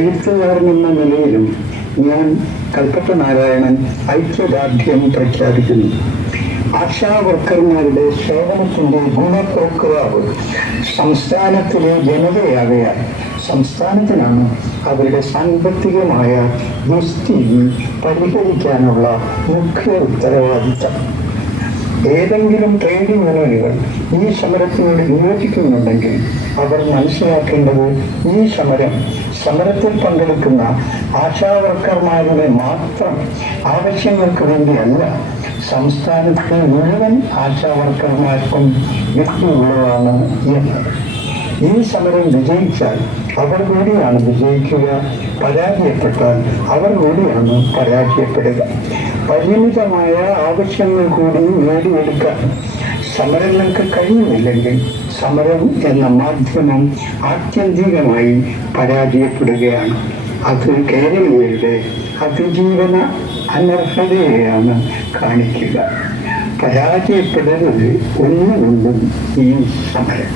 എഴുത്തുകാരനെന്ന നിലയിലും ഞാൻ കൽപ്പറ്റ നാരായണൻ ഐക്യദാർഢ്യം പ്രഖ്യാപിക്കുന്നു. ആശാ വർക്കർമാരുടെ സേവനത്തിന്റെ ഗുണപ്രോക്താവ് സംസ്ഥാനത്തിലെ ജനതയാകയാൽ സംസ്ഥാനത്തിനാണ് അവരുടെ സാമ്പത്തികമായ ദുസ്ഥിതി പരിഹരിക്കാനുള്ള മുഖ്യ ഉത്തരവാദിത്തം. ഏതെങ്കിലും ട്രേഡ് യൂണിയനുകൾ ഈ സമരത്തിനോട് വിയോജിക്കുന്നുണ്ടെങ്കിൽ അവർ മനസ്സിലാക്കേണ്ടത് ഈ സമരത്തിൽ പങ്കെടുക്കുന്ന ആശാവർക്കർമാരുടെ മാത്രം ആവശ്യങ്ങൾക്ക് വേണ്ടിയല്ല, സംസ്ഥാനത്തെ മുഴുവൻ ആശാവർക്കർമാർക്കും വ്യക്തിയുള്ളതാണ് എന്ന്. ഈ സമരം വിജയിച്ചാൽ അവർ കൂടിയാണ് വിജയിക്കുക, പരാജയപ്പെട്ടാൽ അവർ കൂടിയാണ് പരാജയപ്പെടുക. പരിമിതമായ ആവശ്യങ്ങൾ കൂടി നേടിയെടുക്കാൻ സമരങ്ങൾക്ക് കഴിയുന്നില്ലെങ്കിൽ സമരം എന്ന മാധ്യമം ആത്യന്തികമായി പരാജയപ്പെടുകയാണ്. അത് കേരളീയരുടെ അതിജീവന അനർഹതയെയാണ് കാണിക്കുക. പരാജയപ്പെടരുത് ഒന്നുകൊണ്ടും ഈ സമരം.